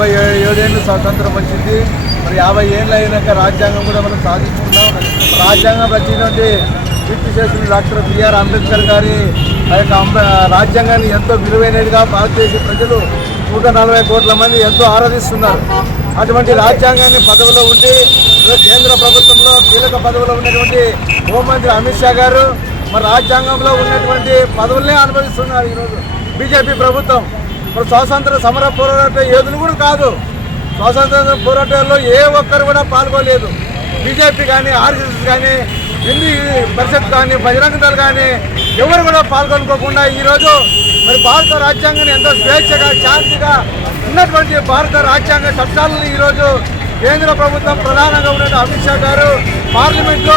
77 ఏళ్ళు స్వాతంత్రం వచ్చింది. మరి 50 ఏళ్ళు అయినాక రాజ్యాంగం కూడా మనం సాధించుకున్నాం. రాజ్యాంగం రచించినటువంటి కీర్తి చేసిన డాక్టర్ బిఆర్ అంబేద్కర్ గారి ఆ యొక్క రాజ్యాంగాన్ని ఎంతో విలువైనదిగా భారతదేశ ప్రజలు 140 కోట్ల మంది ఎంతో ఆరాధిస్తున్నారు. అటువంటి రాజ్యాంగాన్ని పదవిలో ఉండి కేంద్ర ప్రభుత్వంలో కీలక పదవిలో ఉన్నటువంటి హోంమంత్రి అమిత్ షా గారు మరి రాజ్యాంగంలో ఉన్నటువంటి పదవులనే అనుభవిస్తున్నారు. ఈరోజు బీజేపీ ప్రభుత్వం మరి స్వాతంత్ర సమర పోరాట యోధులు కూడా కాదు, స్వాతంత్ర పోరాటాల్లో ఏ ఒక్కరు కూడా పాల్గొలేదు. బీజేపీ కానీ ఆర్ఎస్ఎస్ కానీ హిందీ పరిషత్ కానీ బజరంగ దళ్ కానీ ఎవరు కూడా పాల్గొనుకోకుండా ఈరోజు మరి భారత రాజ్యాంగాన్ని ఎంతో స్వేచ్ఛగా శాంతిగా ఉన్నటువంటి భారత రాజ్యాంగ చట్టాలను ఈరోజు కేంద్ర ప్రభుత్వం ప్రధానంగా ఉన్న అమిత్ షా గారు పార్లమెంట్లో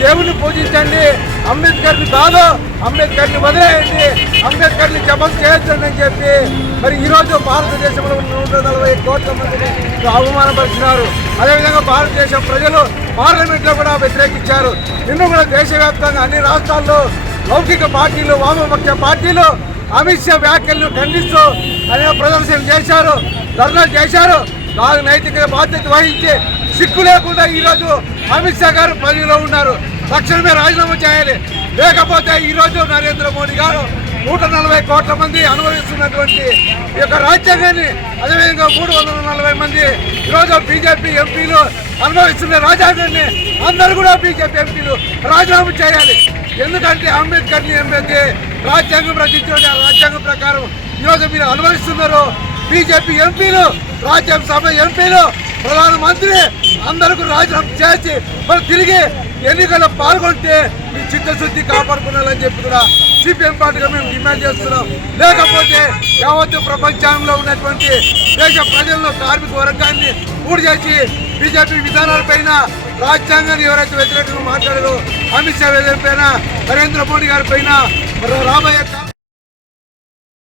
దేవుని పూజించండి, అంబేద్కర్ని కాదు అంబేద్కర్ని వదిలేయండి, అంబేద్కర్ని జపం చేయొద్దండి అని చెప్పి మరి ఈరోజు భారతదేశంలో 140 కోట్ల మందిని అవమానపరిచినారు. అదేవిధంగా భారతదేశం ప్రజలు పార్లమెంట్లో కూడా వ్యతిరేకించారు. నిన్న కూడా దేశవ్యాప్తంగా అన్ని రాష్ట్రాల్లో లౌకిక పార్టీలు వామపక్ష పార్టీలు అమిత్ షా వ్యాఖ్యలను ఖండిస్తూ అనేక ప్రదర్శన చేశారు, ధర్నాలు చేశారు. నైతిక బాధ్యత వహించి సిక్కు లేకుండా ఈరోజు అమిత్ షా గారు పదవిలో ఉన్నారు. తక్షణమే రాజీనామా చేయాలి, లేకపోతే ఈరోజు నరేంద్ర మోడీ గారు 140 కోట్ల మంది అనుభవిస్తున్నటువంటి ఈ యొక్క రాజ్యాంగాన్ని, అదేవిధంగా 340 మంది ఈరోజు బీజేపీ ఎంపీలు అనుభవిస్తున్న రాజ్యాంగాన్ని అందరూ కూడా బీజేపీ ఎంపీలు రాజీనామా చేయాలి. ఎందుకంటే అంబేద్కర్ని ఎంపీ రాజ్యాంగం రచించిన రాజ్యాంగం ప్రకారం ఈరోజు మీరు అనుభవిస్తున్నారు. బీజేపీ ఎంపీలు, రాజ్యసభ ఎంపీలు, ప్రధానమంత్రి అందరికీ రాజీనామా చేసి మరి తిరిగి ఎన్నికల్లో పాల్గొంటే మీ చిత్తశుద్ధి కాపాడుకున్నారని చెప్పి కూడా సిపిఎం పార్టీగా మేము డిమాండ్ చేస్తున్నాం. లేకపోతే యావత్తు ప్రపంచంలో ఉన్నటువంటి దేశ ప్రజలను కార్మిక వర్గాన్ని పూర్తి చేసి బీజేపీ విధానాలపైన రాజ్యాంగాన్ని ఎవరైతే వ్యతిరేకంగా మాట్లాడారో అమిత్ షా పైన నరేంద్ర మోడీ గారి పైన రాబోయే